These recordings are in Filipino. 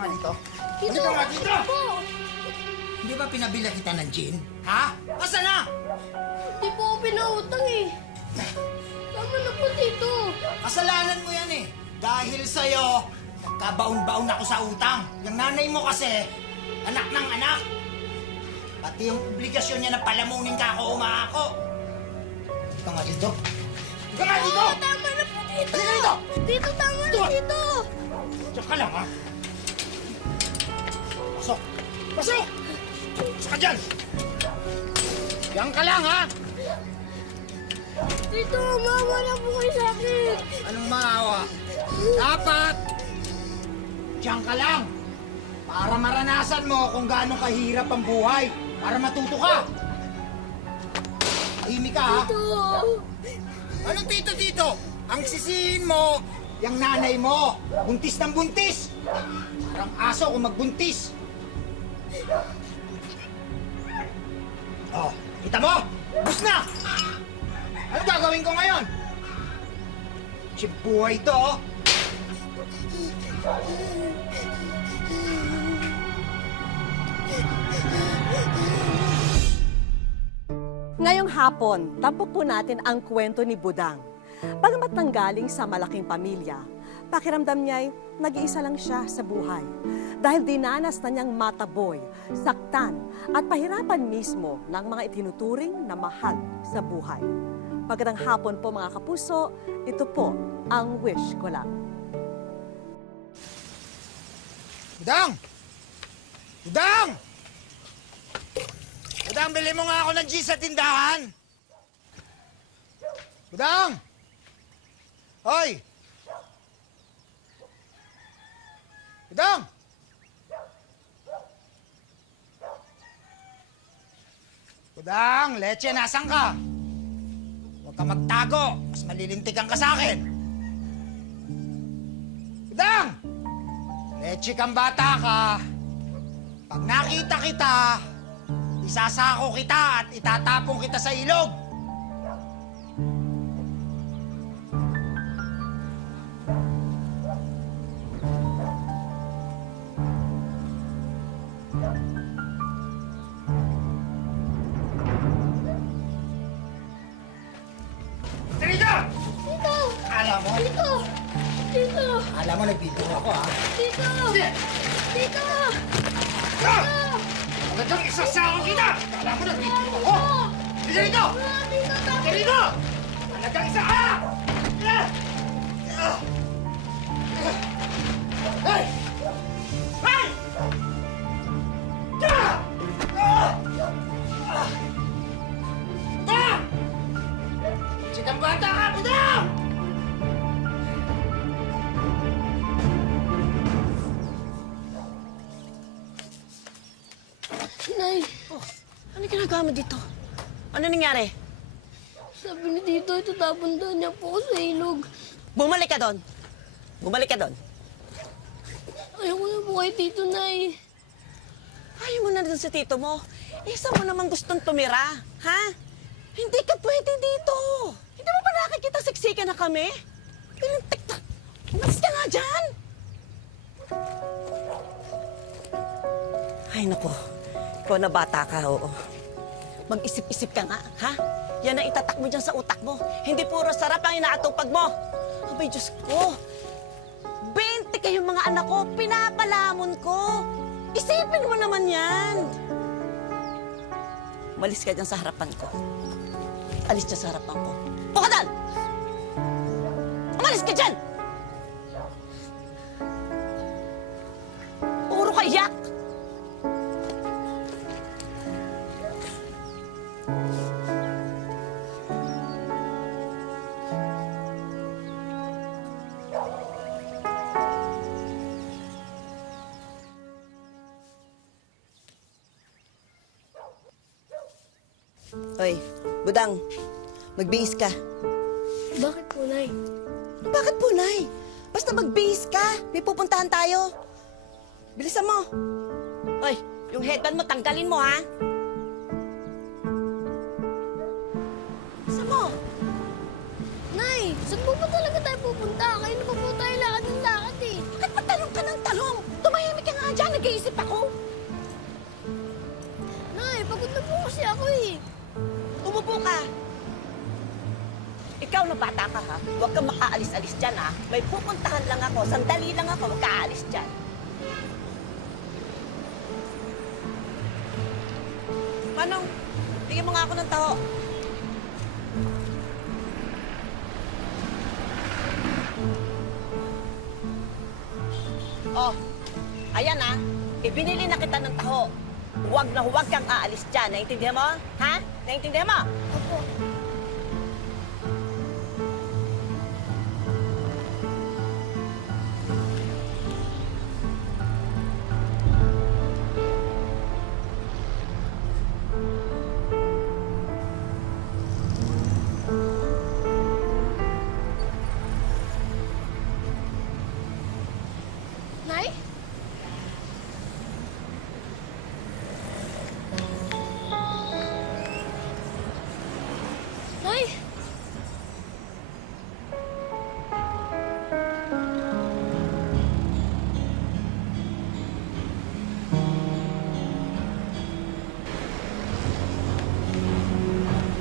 nga dito. Tito, Halika nga dito! po. Hindi ba pinabila kita ng gin? Ha? Asa na? Hindi po ako pinautang eh. Tama na po, Tito. Kasalanan mo yan eh. Dahil sa'yo, nagkabaon-baon ako sa utang. Yung nanay mo kasi, anak ng anak. Pati yung obligasyon niya na palamunin ka ako umaako. Halika nga dito. Halika nga dito! Oo, tama na po, Tito. Halika dito! Tito, tama na, Dito. Tito. Diyan ka lang, ha? Pasok! Pasok! Pasok ka dyan! Diyan ka lang, ha? Tito, mama na po kayo sa akin. Anong maawa? Dapat! Diyan ka lang! Para maranasan mo kung gaano kahirap ang buhay. Para matuto ka! Tahimik ka, ha? Tito. Anong tito-tito? Ang sisihin mo, yung nanay mo. Buntis ng buntis! Parang aso kung magbuntis. Oh, kita mo? Bus na! Ano gagawin ko ngayon? Buhay to, oh. Ngayong hapon, tampok po natin ang kwento ni Budang. Bagamat nanggaling sa malaking pamilya, pakiramdam niya'y nag-iisa lang siya sa buhay. Dahil dinanas na niyang mataboy, saktan at pahirapan mismo ng mga itinuturing na mahal sa buhay. Magandang hapon po mga kapuso, ito po ang wish ko lang. Budang! Budang! Budang, bili mo nga ako ng cheese sa tindahan! Budang! Hoy! Budang! Budang, leche, nasan ka? Huwag ka magtago, mas malilintikan ka sa akin. Budang! Leche kang bata ka. Pag nakita kita, isasako kita at itatapon kita sa ilog. Tito! Tito. Alam mo? Tito. Tito. Alam mo, nagbibiro ako, ha? Tito. Tito. Ah! Talagang isasako kita! Alam mo, nagbibiro ako! Sige rito! Tito, tama. Sige rito! Talagang isa ka! Hey! Hey! Chikang bata ka, Budang! Nay, Ano ginagawa mo dito? Ano nangyari? sabi ni Tito, itatapon daw niya po ako sa ilog. Bumalik ka doon. Bumalik ka doon. Ayoko na po kay Tito, Nay. Ayaw mo na doon sa tito mo. Isa mo namang gustong tumira, ha? Hindi ka pwede dito. Hindi mo ba nakikita siksikan na kami? Pinantik-tak. Umalis ka nga dyan. Ay, naku. Ikaw na bata ka, oo. Mag-isip-isip ka nga, ha? Yan ang itatak mo dyan sa utak mo. Hindi puro sarap ang inaatupag mo. Abay, Diyos ko. 20 kayong mga anak ko, pinapalamon ko. Isipin mo naman yan. Malis ka dyan sa harapan ko. Alis dyan sa harapan ko. Pukadan! Umalis ka dyan! Puro ka iyak! Hoy, Budang, magbihis ka. Bakit po, Nay? Bakit po, Nay? Basta magbihis ka. May pupuntahan tayo. Bilisan mo. Hoy, yung headband mo, tanggalin mo, ha? Bilisan mo. Nay, saan po ba talaga tayo pupunta? Kayo na pa po tayo lakad ng lakad eh. Bakit patalong ka ng talong? Tumahimik ka nga nag-iisip ako. Nay, pagod na po kasi ako eh. Umupo ka. Ikaw na bata ka, ha? Huwag kang makaalis-alis dyan, ha? May pupuntahan lang ako. Sandali lang ako. Huwag kaalis dyan. Manong, bigyan mo nga ako ng taho. Oh, ayan ha. Ibinili na kita ng taho. Huwag na huwag kang aalis dyan. Naintindihan mo? Ha? Naintindihan mo? Opo. Nay? Nay?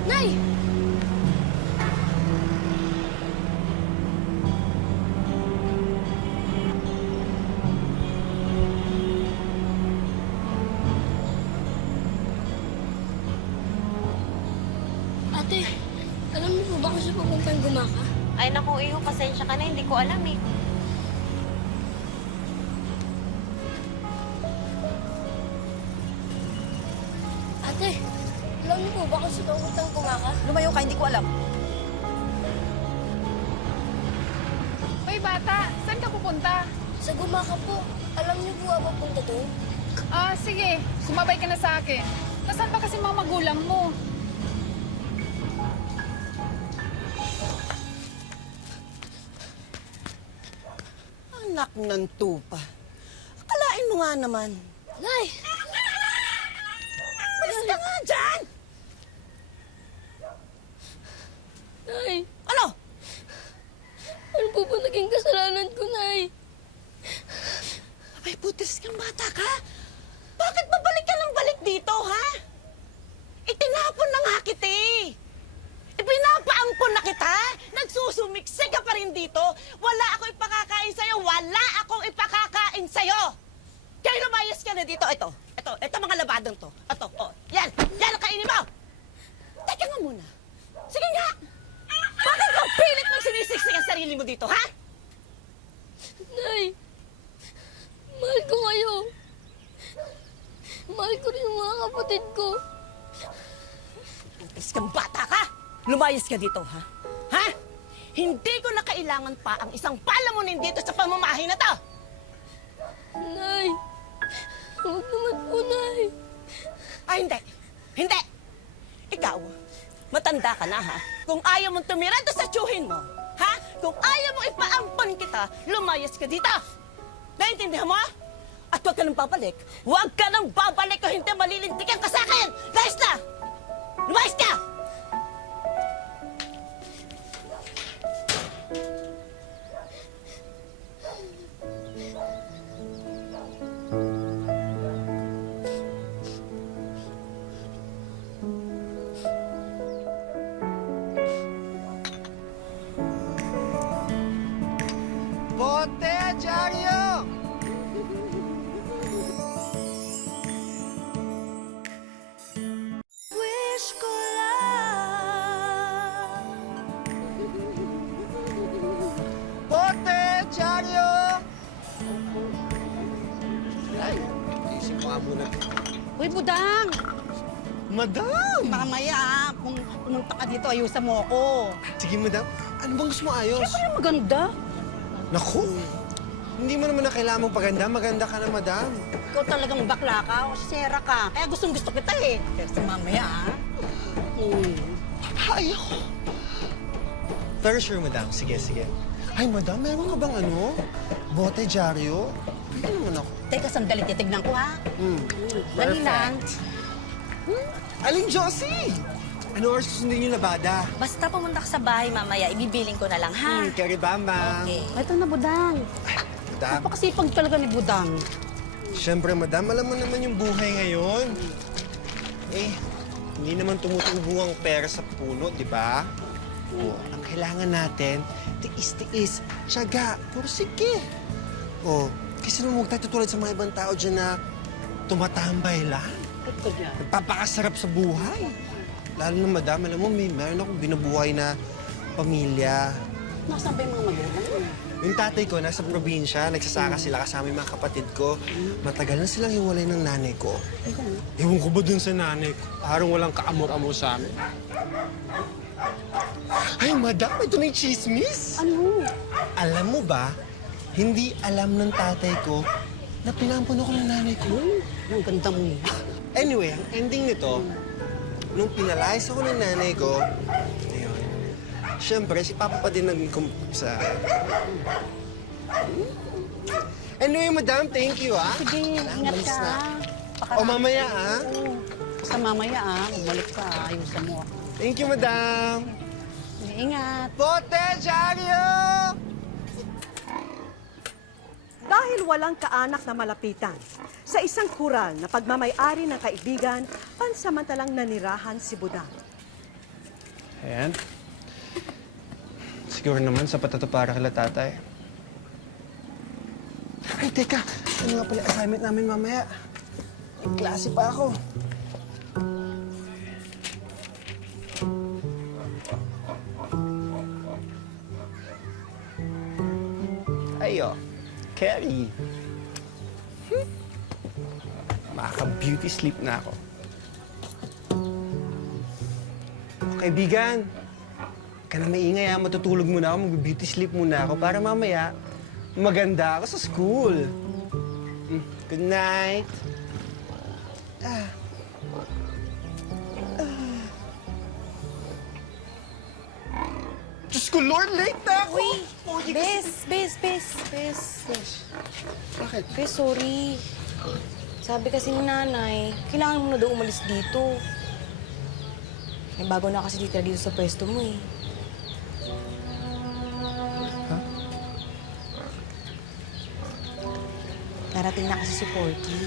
Nay! Ate, alam niyo po ba kung siya pupuntang gumaka? Ay naku, Iho, pasensya ka na, hindi ko alam eh. Ate, alam niyo po ba kung siya pupuntang gumaka? Lumayo ka, hindi ko alam. Hoy bata, saan ka pupunta? Sa gumaka po. Alam niyo po ba pupunta doon? Ah, sige, sumabay ka na sa akin. Nasaan ba kasi mga magulang mo? Anak ng tupa. Akalain mo nga naman. Nay! Malis ka nga dyan! Nay! Ano? Ano po ba naging kasalanan ko, Nay? Abay, putis kang bata ka. Bakit babalik ka ng balik dito, ha? Itinapon na nga kita eh. Ipinapaampon na kita. Nagsusumiksik ka pa rin dito. Wala akong ipakakain sa'yo. Wala akong ipakakain sa'yo. Kaya lumayas ka na dito. Ito mga labadong to. Ito, oh. Yan ang kainin mo. Teka nga muna. Sige nga. Bakit ka pilit mong sinisiksik ang sarili mo dito, ha? Nay! Mahal ko kayo. Mahal ko rin yung mga kapatid ko. Putis kang bata ka! Lumayas ka dito, ha? Ha? Hindi ko na kailangan pa ang isang palamunin dito sa pamamahay na to! Nay! Huwag naman po, Nay. Ay, hindi! Hindi! Ikaw, matanda ka na, ha? Kung ayaw mong tumira doon sa tsuhin mo, ha? Kung ayaw mong ipaampon kita, lumayas ka dito! Naintindihan mo? At huwag ka nang babalik. Huwag ka nang babalik o hindi malilintikan ka sa akin! Layas na! Lumayas ka! Bote, Diaryo! Wish ko lang. Bote, Diaryo! Ay, isip ko nga muna. Uy, Budang! Madam! Mamaya, kung pumunta ka dito, ayusan mo ako. Sige, madam. Ano bang gusto mo ayos? Siyempre maganda. Naku! Hindi mo naman na kailangan mong paganda. Maganda ka na, madam. Ikaw talagang bakla ka o sera ka. Kaya gustong gusto kita eh. Pero sa mamaya, ah. Ay, ako. Pero sure, madam. Sige, sige. Ay, madam, meron ka bang ano? Bote, Diaryo? Hindi naman ako. Teka, sandali, titignan ko ha. Dali Perfect. lang. Aling Josie! Ano oras susundin yung labada? Basta pumunta ka sa bahay mamaya, ibibiling ko na lang, ha? Karibamba. Okay. Ito na, Budang. Madam, Napakasipag talaga ni Budang. Siyempre, madam, alam mo naman yung buhay ngayon. Eh, hindi naman tumutubo ang pera sa puno, di ba? O, ang kailangan natin, tiis-tiis, tiyaga, puro sige. O, kasi naman huwag tayo tutulad sa mga ibang tao dyan na tumatambay lang. Ito dyan. Nagpapakasarap sa buhay. Lalo na, madam, alam mo, meron akong binubuhay na pamilya. Nasaan ba yung mga magulang? Yung tatay ko, nasa probinsya, nagsasaka sila kasama yung mga kapatid ko. Matagal na silang hiwalay ng nanay ko. Ewan ko ba dun sa nanay ko? Parang walang kaamor-amor sa amin. Ay, madam, ito na yung chismis. Ano? Alam mo ba, hindi alam ng tatay ko na pinampun ako ng nanay ko. Ang ganda mo eh. Anyway, ang ending nito, nung pinalayas ako ng nanay ko, ayun, siyempre, si Papa pa din sa... Anyway, madam, thank you, ah. Sige, ingat Malis ka. na. ah. O, mamaya, ah. Basta mamaya bumalik ka, ayusan mo. Thank you, madam. Ingat. Bote, Diaryo! Dahil walang kaanak na malapitan, sa isang kural na pagmamay-ari ng kaibigan, pansamantalang nanirahan si Budang. Ayan. Siguro naman sapat na to para kila tatay. Ay, teka. Ano nga pala assignment namin mamaya? May klase pa ako. Ayo. Carrie. Makaka-beauty sleep na ako. Kaibigan, ka na maingay ha. Matutulog muna ako, mag-beauty sleep muna ako para mamaya maganda ako sa school. Good night. Diyos ko, Lord, late na ako! Bes. Bakit? Bes, sorry. Sabi kasi ni nanay, kailangan mo na daw umalis dito. May bago na kasi titira dito sa pwesto mo eh. Darating na kasi si Porky.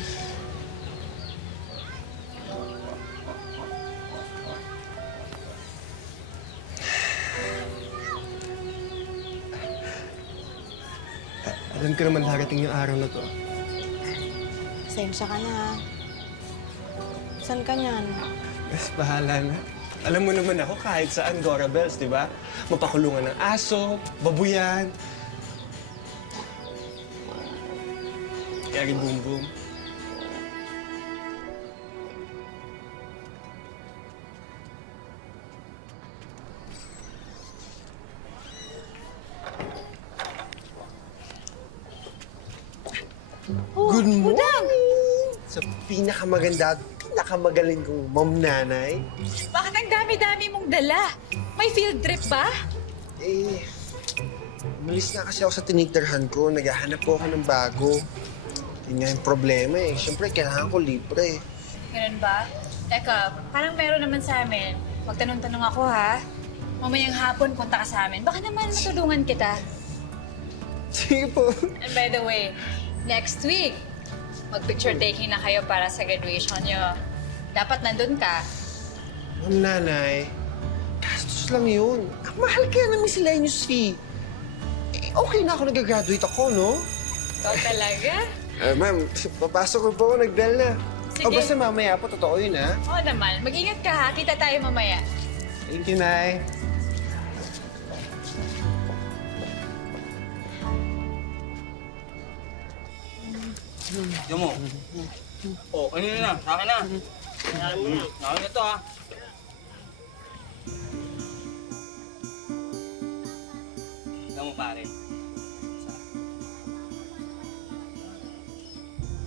Alam ko naman darating yung araw na to. Pasensya ka na. Saan ka niyan? Mas bahala na. Alam mo naman ako kahit saan, Gora Bells, di ba? Mapakulungan ng aso, babuyan. Kaya boom boom. Good morning! Sa pinakamaganda at pinakamagaling kong mom nanay. Bakit ang dami-dami mong dala? May field trip ba? Eh, umalis na kasi ako sa tinitirahan ko. Naghahanap po ako ng bago. Yun nga yung problema eh. Siyempre, kailangan ko libre. Ganun ba? Teka, parang meron naman sa amin. Magtanong-tanong ako ha. Mamayang hapon punta ka sa amin. Baka naman matulungan kita. Sige po. And by the way, next week, mag-picture taking na kayo para sa graduation nyo. Dapat nandun ka. Ma'am nanay, gastos lang yun. Ang mahal kaya ng miscellaneous fee. Eh, okay na ako nag-graduate ako, no? Ikaw talaga? Ma'am, papasok ko po ako, nagdal na. Sige. O basta mamaya po, totoo yun, ha? Oo naman. Mag-ingat ka ha. Kita tayo mamaya. Thank you, Nay. Diyan mo. Oh, ano na? Sa akin na. Sa akin na to, ha? Diyan mo, pare. Isa.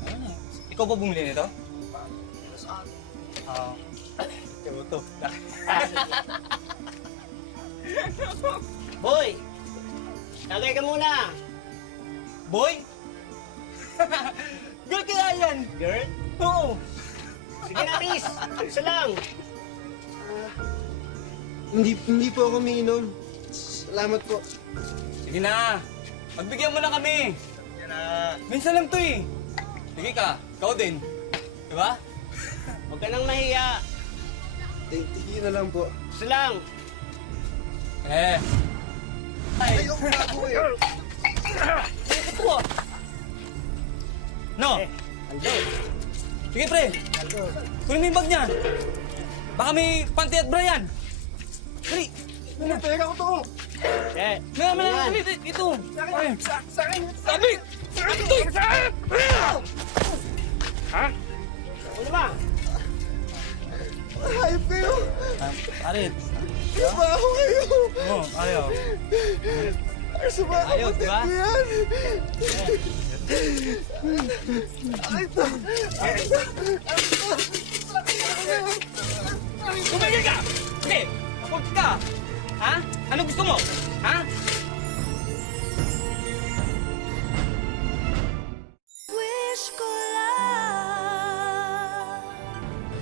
Ayun na. Ikaw ba bumili nito? Oo. Ikaw to. Boy! Tagay ka muna! Boy? Girl kaya yan? Girl? Oo. Sige na, miss! Isa lang! Hindi po ako umiinom. Salamat po. Sige na. Magbigyan mo na kami. Yan na. Minsan lang to eh. Sige ka, ikaw din. Diba? Huwag ka nang mahiya. Tingin na lang po. Gusto lang. Eh. Ayoko na po eh. Ito No? Sige, pre. Kunin mo yung bag niya. Baka may panty at Brian. Dali. Pera ko to. Eh, Ito. Sabi! Ito! ano ba? Hayop kayo. Arit. Trabaho kayo. Oo, ayaw. Ay, sa mga Ayaw, kapatid diba? ko yan. Tumigil ka! Sige! Kapag ka! Ha? Ano gusto mo? Ha?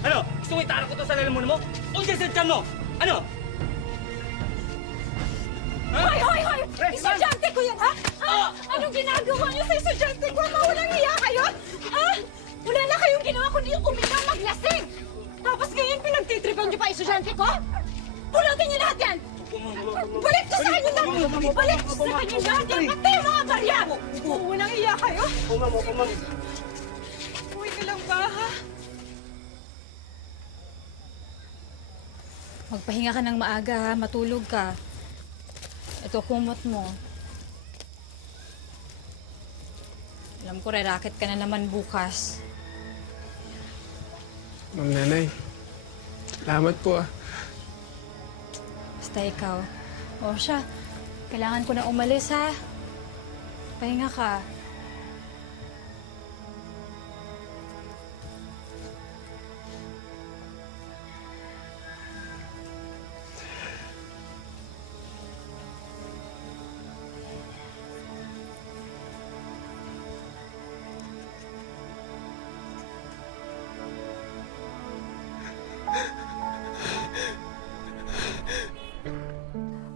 Ano? Gusto mo itarang ko to sa lalamunan mo? O dyan sa tiyan mo? Ano? Ha? Hoy, hoy, hoy! Estudyante ko yan, ha? Ah! Anong ginagawa niyo sa estudyante ko? Mawalang hiya kayo? Ha? Wala na kayong ginawa kundi uminom maglasing! Tapos ngayon pinagtitripan niyo pa estudyante ko? Pulutin niyo lahat yan! Balik ko sa kanya lang! Balik ko sa kanya lahat yan! Pati yung mga barya! Walang hiya kayo? Uwi ka lang ba, ha? Magpahinga ka ng maaga ha, matulog ka. Ito kumot mo. Alam ko, re-racket ka na naman bukas. Ma'am Nanay, salamat po ah. Basta ikaw. O siya, kailangan ko na umalis ha. Pahinga ka.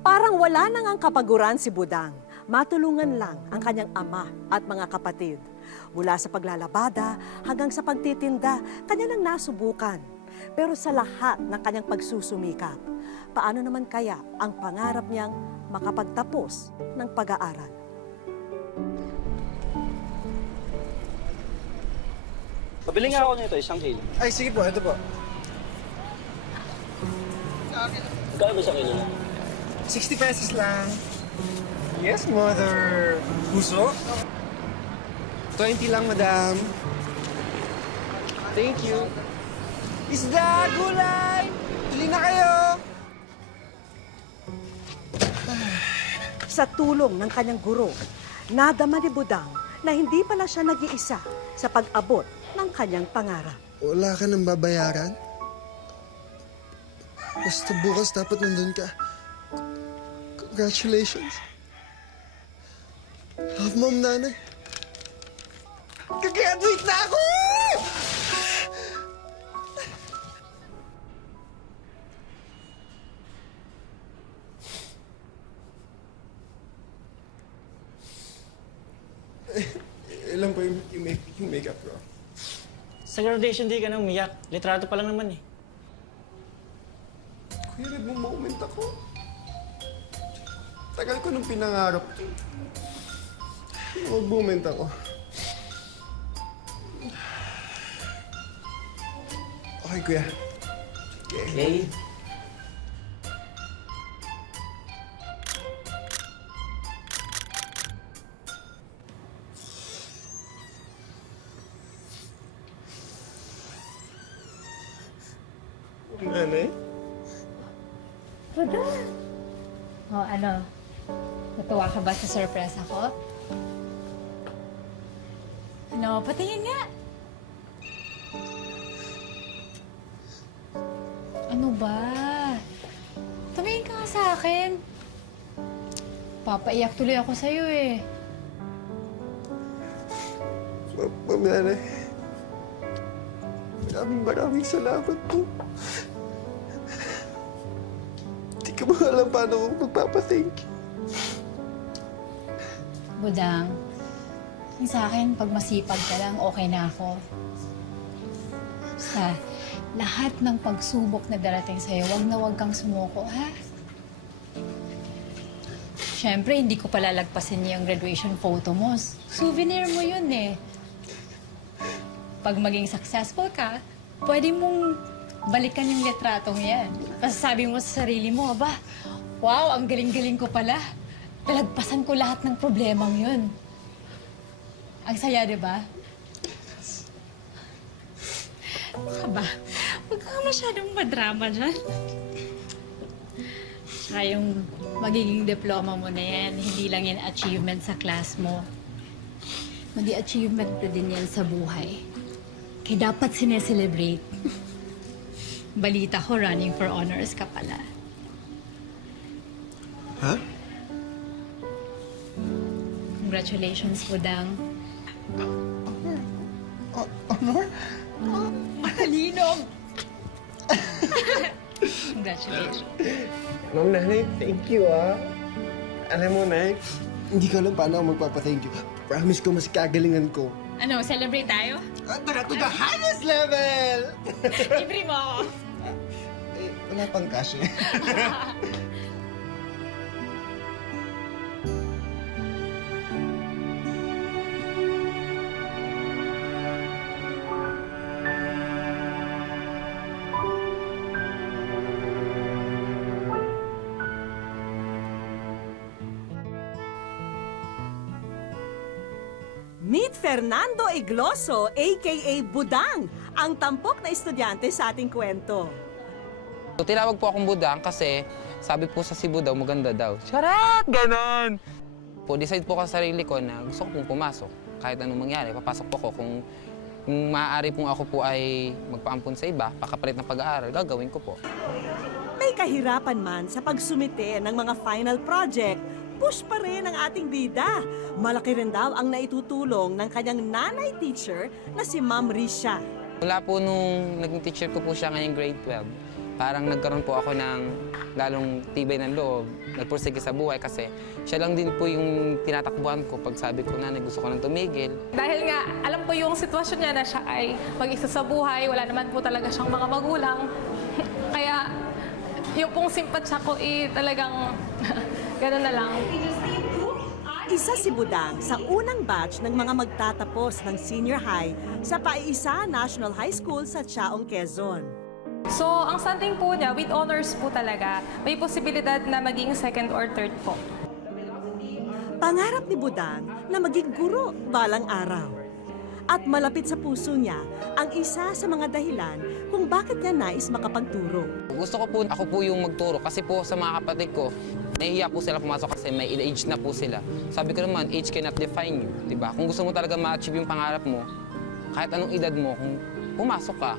Parang wala nang ang kapaguran si Budang. Matulungan lang ang kanyang ama at mga kapatid. Mula sa paglalabada hanggang sa pagtitinda, kanya nang nasubukan. Pero sa lahat ng kanyang pagsusumikap, paano naman kaya ang pangarap niyang makapagtapos ng pag-aaral? Pabili nga ako nito, 1 kilo. Ay, sige po, ito po. Kaya ba 1 kilo? 60 pesos lang. Yes, mother. Puso? 20 lang, madam. Thank you. Isda, gulay! Bili na kayo! Sa tulong ng kanyang guro, nadama ni Budang na hindi pala siya nag-iisa sa pag-abot ng kanyang pangarap. Wala ka nang babayaran? Basta bukas dapat nandun ka. Congratulations. Love, Mom, Nanay. Gagraduate na ako! Ilan pa yung makeup ko? Sa graduation day ka nang umiyak. Litrato pa lang naman eh. Kuya, nagmo-moment ako. Tagal ko nung pinangarap to. Mag-moment ako. Okay, kuya. Okay. Nanay? O ano? Natuwa ka ba sa surprise ako? Ano? Patingin nga! Ano ba? Tumingin ka nga sa akin. Papaiyak tuloy ako sa'yo eh. Ma'am, Nanay. Maraming salamat po. Hindi ko ba alam paano ko magpapathank you. Budang, Yung sa akin, pag masipag ka lang, okay na ako. Sa lahat ng pagsubok na darating sa'yo, wag na wag kang sumuko, ha? Siyempre, hindi ko palalagpasin yung graduation photo mo. Souvenir mo yun eh. Pag maging successful ka, pwede mong balikan yung litratong yan. Tapos sabi mo sa sarili mo, aba, wow, ang galing-galing ko pala. Talagpasan ko lahat ng problemang yun. Ang saya, di ba? Aba, huwag ka masyadong madrama dyan. Tsaka yung magiging diploma mo na yan, hindi lang yan achievement sa class mo. Kundi achievement na din yan sa buhay. Kaya dapat sineselebrate. Balita ko, running for honors ka pala. Ha? Congratulations, Budang. Honor? Malinom! Congratulations. Ma'am, Nanay, thank you, ah. Alam mo, Nay, hindi ko alam paano ako magpapa-thank you. Promise ko, mas kagalingan ko. Ano, celebrate tayo? Tara to the highest level! Libre mo ako. Eh, wala pang cash eh. Meet Fernando Igloso, a.k.a. Budang, ang tampok na estudyante sa ating kwento. So, tinawag po akong Budang kasi sabi po sa Cebu daw, maganda daw. Charot! Ganon! Po, decide po ko sa sarili ko na gusto ko pong pumasok. Kahit anong mangyari, papasok po ako. Kung maaari pong ako po ay magpaampun sa iba, pakapalit ng pag-aaral, gagawin ko po. May kahirapan man sa pagsumite ng mga final project, push pa rin ang ating bida. Malaki rin daw ang naitutulong ng kanyang nanay teacher na si Ma'am Risha. Mula po nung naging teacher ko po siya ngayong grade 12, parang nagkaroon po ako ng lalong tibay ng loob, nagpursige sa buhay kasi siya lang din po yung tinatakbuhan ko pag sabi ko, nanay, gusto ko nang tumigil. Dahil nga, alam ko yung sitwasyon niya na siya ay mag-isa sa buhay, wala naman po talaga siyang mga magulang. Kaya, yung pong simpatsya ko talagang gano'n na lang. Isa si Budang sa unang batch ng mga magtatapos ng senior high sa Paisa National High School sa Chaong, Quezon. So, ang something po niya, with honors po talaga, may posibilidad na maging second or third po. Pangarap ni Budang na maging guro balang araw. At malapit sa puso niya ang isa sa mga dahilan kung bakit niya nais makapagturo. Gusto ko po, ako po yung magturo kasi po sa mga kapatid ko, nahihiya po sila pumasok kasi may age na po sila. Sabi ko naman, age cannot define you, di ba? Kung gusto mo talaga ma-achieve yung pangarap mo, kahit anong edad mo, kung pumasok ka,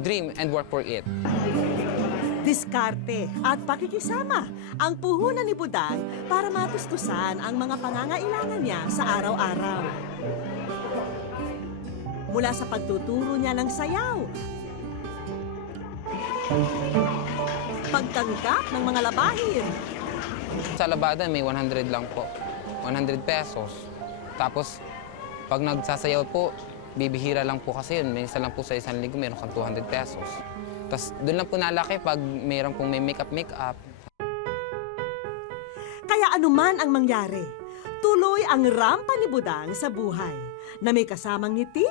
dream and work for it. Diskarte at pakikisama ang puhunan ni Budang para matustusan ang mga pangangailangan niya sa araw-araw. Mula sa pagtuturo niya ng sayaw, pagtanggap ng mga labahin, Sa labada, may 100 lang po. 100 pesos. Tapos, pag nagsasayaw po, bibihira lang po kasi yun. Minsan lang po sa isang linggo, meron kang 200 pesos. Tapos, doon lang po nalaki pag meron pong may make-up. Kaya anuman ang mangyari, tuloy ang rampa ni Budang sa buhay na may kasamang ngiti,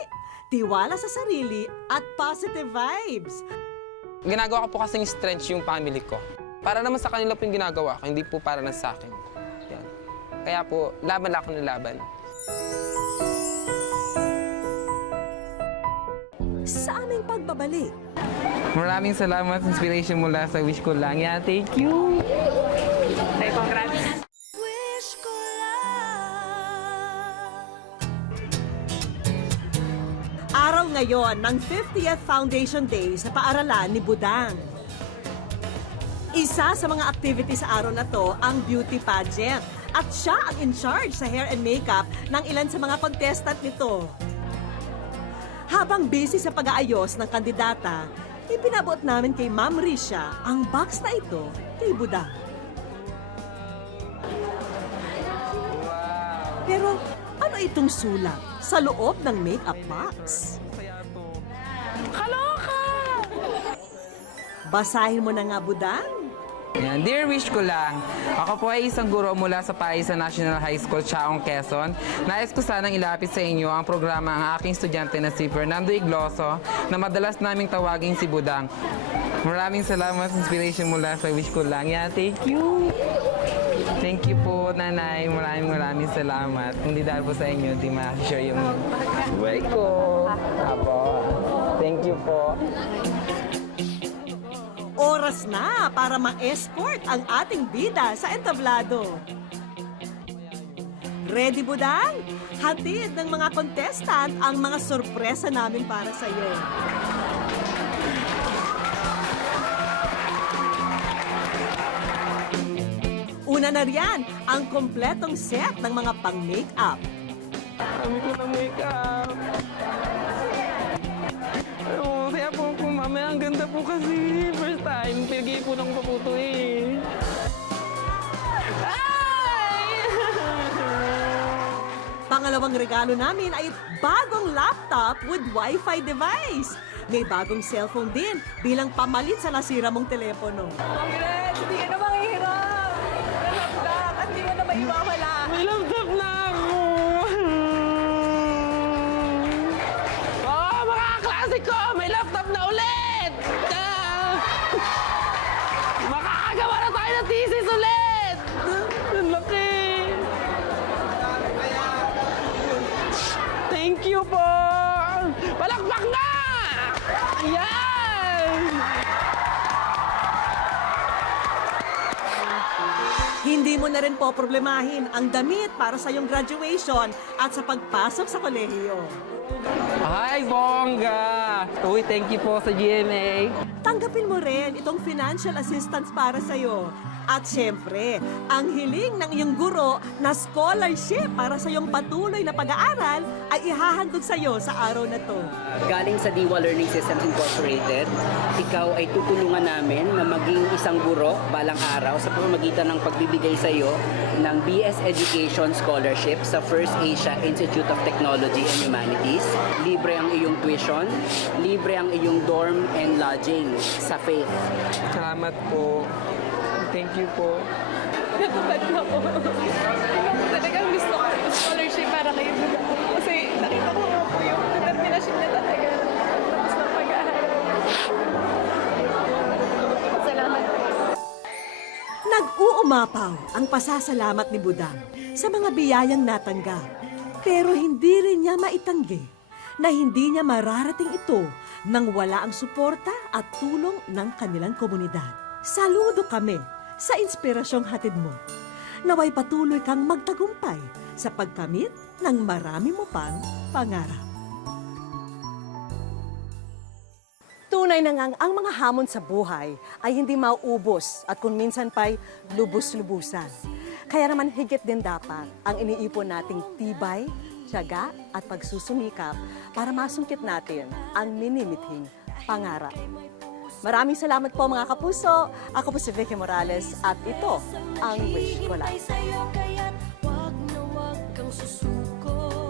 tiwala sa sarili at positive vibes. Ginagawa ko po kasing strength yung family ko. Para naman sa kanila po yung ginagawa ko, hindi po para na sa akin. Yan. Kaya po, laban lang ako ng laban. Sa aming pagbabalik, Maraming salamat sa inspiration mula sa Wish Ko Lang. Yeah, thank you! Ay, congrats! araw ngayon ng 50th Foundation Day sa paaralan ni Budang. Isa sa mga activity sa araw na to ang beauty pageant at siya ang in charge sa hair and makeup ng ilan sa mga contestant nito. Habang busy sa pag-aayos ng kandidata, ipinabot namin kay Ma'am Risha ang box na ito kay Budang. Pero ano itong sulat sa loob ng makeup box. Basahin mo na nga, Budang. Yan. Dear wish ko lang, ako po ay isang guro mula sa Paisa National High School, Chaong, Quezon. Nais ko sanang ilapit sa inyo ang programa ang aking estudyante na si Fernando Igloso na madalas naming tawaging si Budang. Maraming salamat sa inspiration mula sa wish ko lang. Yan, thank you. Thank you po, Nanay. Maraming salamat. Hindi dahil po sa inyo, di ma-share yung buhay ko. Apo. Thank you po. Oras na para ma-escort ang ating bida sa entablado. Ready, Budang? Hatid ng mga contestant ang mga sorpresa namin para sa iyo. Una na riyan, ang kompletong set ng mga pang-makeup. Kami ko ng makeup. Saya po mamaya. Ang ganda po kasi. First time, pinag-iipunan ko pa po ito eh. Pangalawang regalo namin ay bagong laptop with Wi-Fi device. May bagong cellphone din bilang pamalit sa nasira mong telepono. Congrats! Hindi ka na manghihirap! Laptop! At hindi mo na maiwawala! May laptop na ako! Oh, mga kaklase ko! May laptop na ulit! Makakagawa na tayo ng thesis ulit! Ang laki! Thank you po! Palakpak na! Ayan! Hindi mo na rin po problemahin ang damit para sa iyong graduation at sa pagpasok sa kolehiyo. Hi, bongga! Uy, thank you po sa GMA. Tanggapin mo rin itong financial assistance para sa iyo. At syempre, ang hiling ng iyong guro na scholarship para sa iyong patuloy na pag-aaral ay ihahandog sa iyo sa araw na to. Galing sa Diwa Learning Systems Incorporated, ikaw ay tutulungan namin na maging isang guro balang araw sa pamamagitan ng pagbibigay sa iyo ng BS Education Scholarship sa First Asia Institute of Technology and Humanities. Libre ang iyong tuition, libre ang iyong dorm and lodging sa Faith. Salamat po. Thank you po. Natupad ko ako. Talagang gusto ko yung scholarship para kay Budang. Kasi nakita ko nga po yung determinasyon niya talaga. Tapos ng pag-aaral. Salamat. Nag-uumapaw ang pasasalamat ni Budang sa mga biyayang natanggap. Pero hindi rin niya maitanggi na hindi niya mararating ito nang wala ang suporta at tulong ng kanilang komunidad. Saludo kami sa inspirasyong hatid mo. Naway patuloy kang magtagumpay sa pagkamit ng marami mo pang pangarap. Tunay na ngang ang mga hamon sa buhay ay hindi mauubos at kung minsan pa'y lubos-lubusan. Kaya naman higit din dapat ang iniipon nating tibay, tiyaga at pagsusumikap para masungkit natin ang minimithing pangarap. Maraming salamat po mga kapuso. Ako po si Vicky Morales at ito ang Wish Ko Lang. Wag na wag kang susuko.